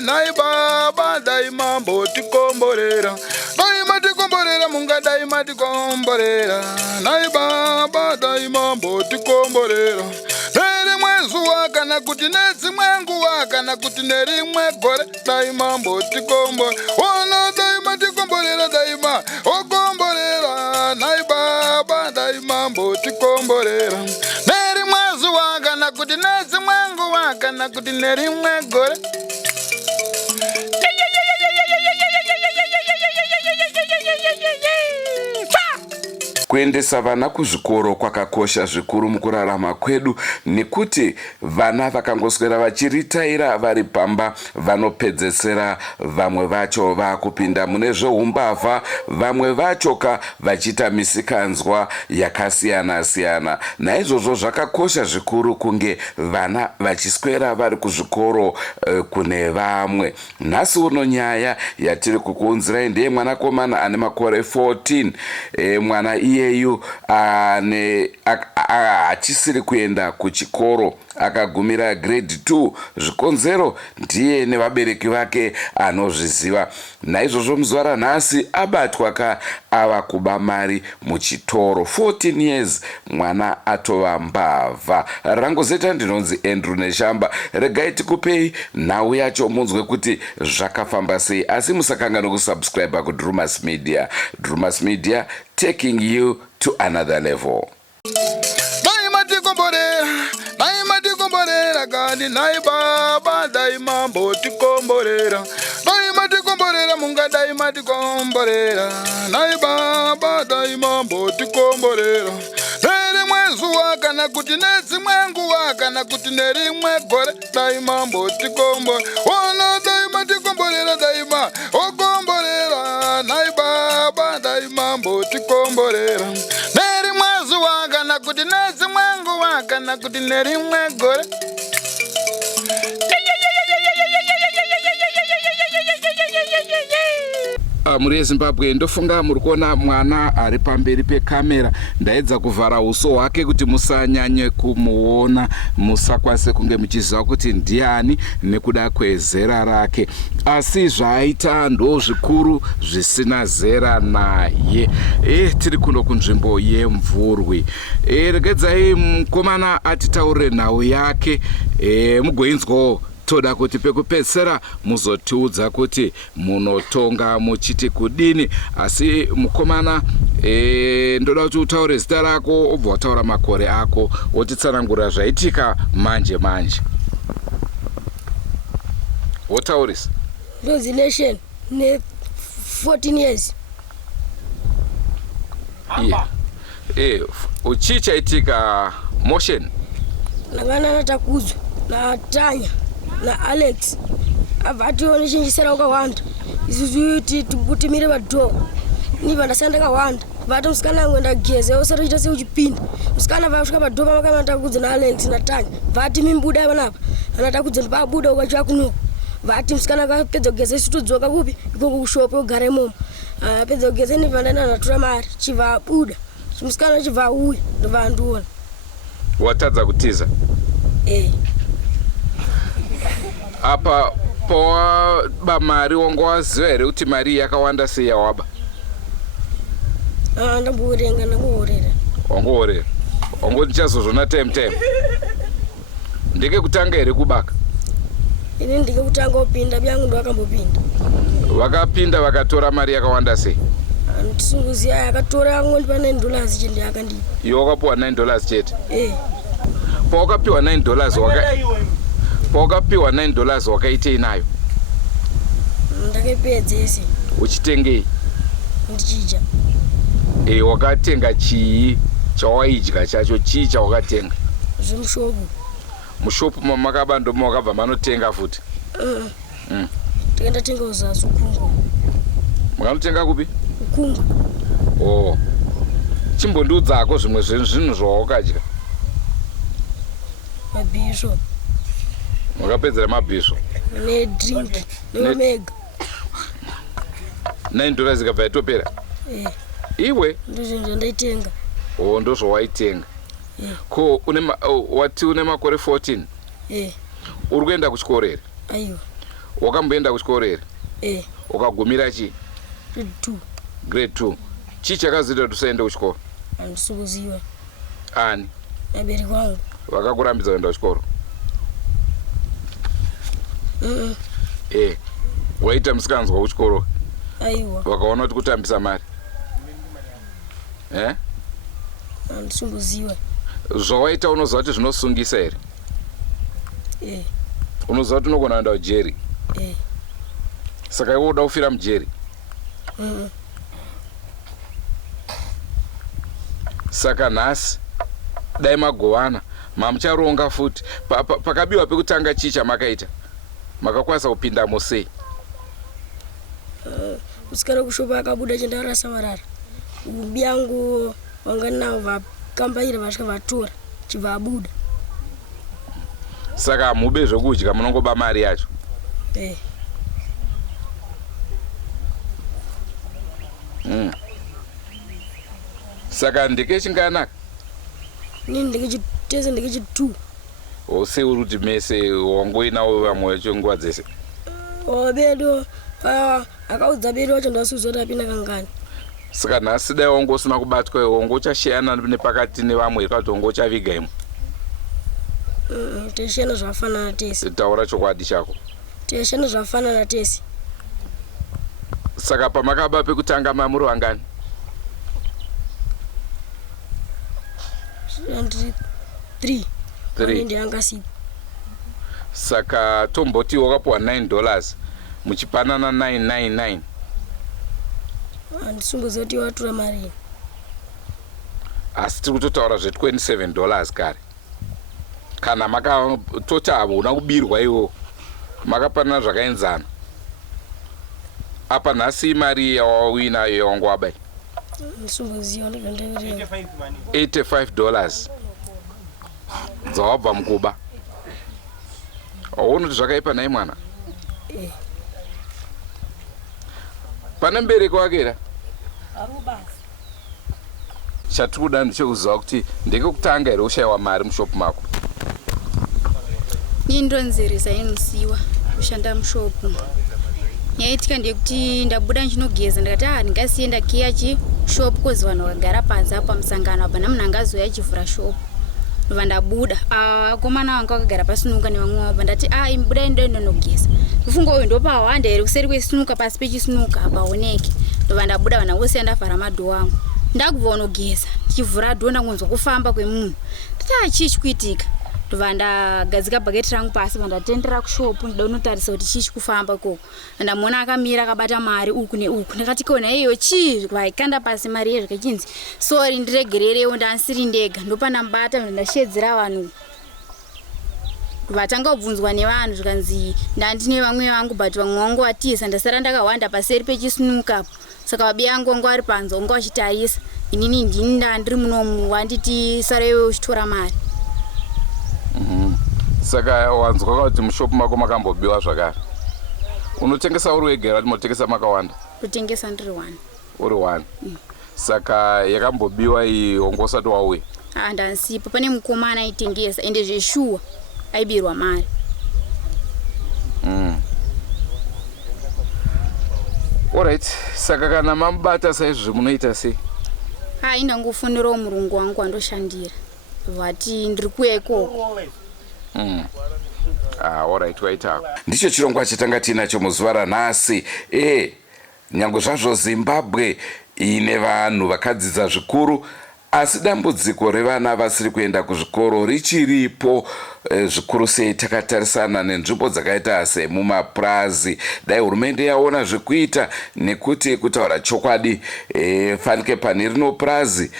kani nai baba daima mbotikomborera daima tikomborera munga daima tikomborera nai baba daima mbotikomborera nerimwe zuwa kana kuti nedzimwe nguwa kana kuti nerimwe gore daima mbotikomborera ona daima tikomborera daima okomborera nai baba daima mbotikomborera nerimwe zuwa kana kuti nedzimwe nguwa kana kuti nerimwe gore Kuendesa vana kuzvikoro kwakakosha zvikuru mukurarama kwedu, nekuti vana vakangoswera vachiritaira vari pamba vanopedzesera vamwe vacho vakupinda mune zveumbavha, vamwe vachoka vachiita misikanzwa yakasiyana siyana. Naizvozvo zvakakosha zvikuru kunge vana vachiswera vari kuzvikoro kune vamwe. Nhasi uno nyaya yatiri kukuunzirai ndeye mwanakomana ane makore 14. Mwana iyeyu achisiri kuenda kuchikoro, akagumira grade 2. Zvikonzero ndiye nevabereki vake anozviziva. Naizvozvo muzuva ranhasi abatwa ava kuba mari muchitoro. 14 years mwana atova mbavha. Rangozeta ndinonzi Andrew Neshamba. Regai tikupei nhau yacho munzwe kuti zvakafamba sei, asi musakangana kusubscribe kuDrumas Media. Drumas Media, taking you to another level. Daima tikomborera kani nai baba daima mbotikomborera daima tikomborera munga daima tikomborera nai baba daima mbotikomborera nerimwe zuwa kana kuti nedzimwe nguwa kana kuti nerimwe gore daima mbotikomborera ona daima tikomborera daima okomborera nai baba daima mbotikomborera nerimwe zuwa kana kuti nedzimwe nguwa kana kuti nerimwe gore muri yeZimbabwe ndofunga muri kuona mwana ari pamberi pekamera. Ndaedza kuvhara uso hwake kuti musanyanye kumuona, musakwanise kunge muchiziva kuti ndiani nekuda kwezera rake, asi zvaaita ndo zvikuru zvisina zera naye. Tiri kuno kunzvimbo yemvurwi. Regedzai mukomana atitaurire nhau yake, mugoinzwawo. Toda kuti pekupedzisira muzotiudza kuti munotonga muchiti kudini, asi mukomana ndoda kuti utaure zita rako, ubva wataura makore ako, wotitsanangura zvaitika manje manje. Wotaurisa? Resignation ne 14 years. Uchii chaitika Motion? Nangana natakudzwa na Tanya na Alex avatione chinjisera ukawanda isusu tibutimire padoo ni vandasanda kawanda vati musikana ngwenda geze osati chita seuchipinda musikana vasvika padoo pamakamata kudza na Alex na Tanya vati mimbuda vanapa vanata kudza ndipabuda ukachiva kuno vati musikana akapedza kugeza isu todzoka kupi ikoko kushope ugara imomo apedza kugeza ni vandana natura mari chibva abuda musikana chibva auya ndovandiona. Watadza kutiza? Apa pawaba mari wanga waziva here kuti mari yakawanda sei yawaba? Ndamborenga ndangorera. Wangorera? Wangoti chazozvona time? Ndeke kutanga here kubaka? Ini ndike kutanga kupinda byangu ndo vakambopinda. Vakapinda vakatora mari yakawanda sei? Ndisunguziya yakatora yangu pa $9 chende yakandipa. Iwe wakapiwa $9 chete? Pawakapiwa $9 wakaitei nayo? Ndakapedzese. Uchitengei? Ndichidya. Wakatenga chii chawaidya chacho? Chii chawakatenga? Zvemushopu. Mushopu mamakaba ndomo wakabva manotenga futi? Tikaenda tenga uzasi ukungu. Makanotenga kupi? Ukungu. Chimbondiudzako zvimwe zvinhu zvawakadya. Mabhisho. Wakapedzera mabhisho? Nedrink. Neomega. $9 ikabva yatopera. Iwe ndizvo ndaitenga. Ndozvo waitenga. Ko wati une makore 14? Uri kuenda kuchikoro here? Aiwa. Wakamboenda kuchikoro here? Ukagumira chi? Grade 2. Chii chakazoita kuti usaende kuchikoro? Handisi kuziva. Ani? Vabereki vangu. Vakakurambidza kuenda kuchikoro? Waita musikanzwa kuchikoro? Aiwa. Vakaona kuti kutambisa mari? Handisi kuziva. Zvawaita unoziva kuti zvinosungisa here? Unoziva kuti unogona kuenda kujeri? Saka iwe uda kufira mujeri? Saka nhasi dai magovana mamucharonga futi. Pakabiwa pekutanga chii chamakaita? Makakwanisa kupindamo sei? Musikana kushopa akabuda chendarasa marara. Ubi yangu wanga navo vakambaira vasvika vatora chibva abuda. Saka hamube zvokudya munongoba mari yacho? Saka ndeke chinganaka? Nini ndeke ndeke 2. Sei uri kuti mese wangoinawo vamwe vacho nguva dzese? Bedo akaudza bedo wacho ndasuzoti apinda kangani. Saka nhasi dai wangu usina kubatwa iwe wangu uchashiyana nepakati nevamwe kana kuti wangu uchaviga imwe? Teshena zvafanana tese. Taura chokwadi chako. Teshena zvafanana tese. Saka pamakaba pekutanga mamuri wangani? 3. Ndianga sipo. Saka tomboti wakapuwa $9 muchipanana 999. Handisumbuzi kuti watura mari. Asi tiri kutotaura $27 kare. Kana makatoti hamuna kubirwa iwo makapanana zvakaenzana. Apa nhasi mari yawawina yawangu wabai? Handisumbuzi $85 dzawabva mukuba. Waona kuti zvakaipa nai mwana? Pane mubereki wake ra? Chatiri kuda ndechekuziva kuti ndekekutanga here ushayiwa mari mushopu mako? Ndonzeresa inusiwa kushanda mushopu. Nyaitika ndekuti ndabuda ndinogeza ndikati ndingasiye ndakiya chishopu kozi vanhu vakagara panze apa musangano apa namunhu angazoya achivhura shopu. Ndobva ndabuda. Vakomana vanga vakagara pasinuka nevamwe vavo ndati budai ndoenda ndogeza. Ndofunga uyu ndopahwanda here kuseri kwesinuka pasi pechisinuka hapaoneki. Ndobva ndabuda vanhu vose ndavhara madhoo angu. Ndakubva unogeza ndichivhura dhoo ndangonzwa kufamba kwemunhu. Ndati chii chikuitika? Ndobva ndagadzika bhaketi rangu pasi ndatendera kushopu ndoda kunotarisa kuti chii chikufamba ikoko. Ndamuona akamira akabata mari uku neuku. Ndakati kona iyo chii vaikanda pasi mari yezvikachinzi sorry ndiregererewo ndansiri ndega. Ndopandamubata ndashedzera vanhu. Vatanga kubvunzwa nevanhu zvikanzi ndandine vamwe vangu but vamwe vangu vatiza ndasara ndakawanda paseri pechisinuka apo. Saka babi yangu wangu ari panze wangu vachitarisa. Inini ndini ndandiri munomu wanditi sara iwe uchitora mari. Saka wanzwa kuti mushopu mako makambobiwa zvakare. Unotengesa uri wega kuti munotengesa makawanda? Kutengesa ndiri 1. Uri 1. Saka yakambobiwa iyi wangu usati wauya? Ndansipo pane mukomana aitengesa ende zveshuwa aibirwa mari. Alright, saka kana mamubata saizvozvo munoita sei? Indangofonerawo murungu wangu andoshandira. Vati ndiri kuya ikoko. Alright, waitako. Ndicho chirongwa chatanga tinacho muzuva ranhasi. Nyange zvazvo Zimbabwe ine vanhu vakadzidza zvikuru, asi dambudziko revana vasiri kuenda kuzvikoro richiripo, zvikuru sei takatarisana nenzvimbo dzakaita semumapurazi. Dai hurumende yaona zvekuita, nekuti kutaura chokwadi fanike pane rino purazi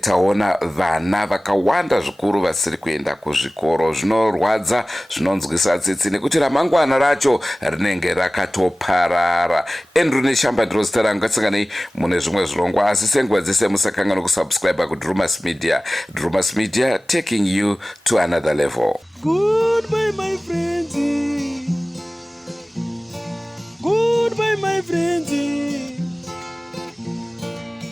taona vana vakawanda zvikuru vasiri kuenda kuzvikoro. Zvinorwadza, zvinonzwisa tsitsi nekuti ramangwana racho rinenge rakatoparara. Andrew Neshamba ndiro zita rangu. Ngatisanganei mune zvimwe zvirongwa, asi senguva dzese musakanganwa kusubscribe kuDrumas Media. Drumas Media, taking you to another level. Goodbye my friends. Goodbye my friends.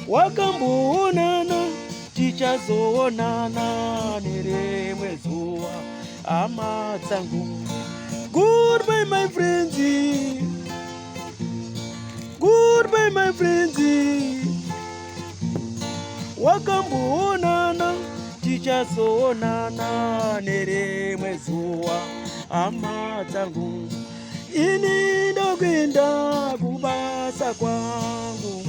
Wakamboonana tichazoonana nerimwe zuva, hama dzangu. Goodbye, my friends. Goodbye, my friends. Wakamboonana tichazoonana nerimwe zuwa, hama dzangu. Ini ndokwenda kubasa kwangu.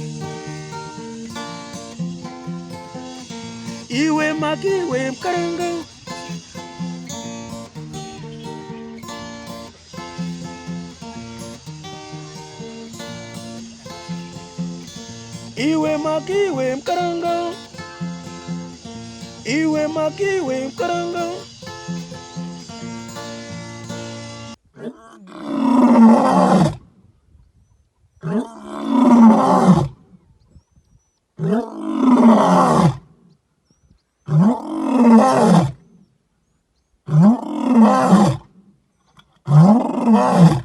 Iwe makiwe mkaranga, iwe makiwe mkaranga, iwe makiwe mkaranga. Ah!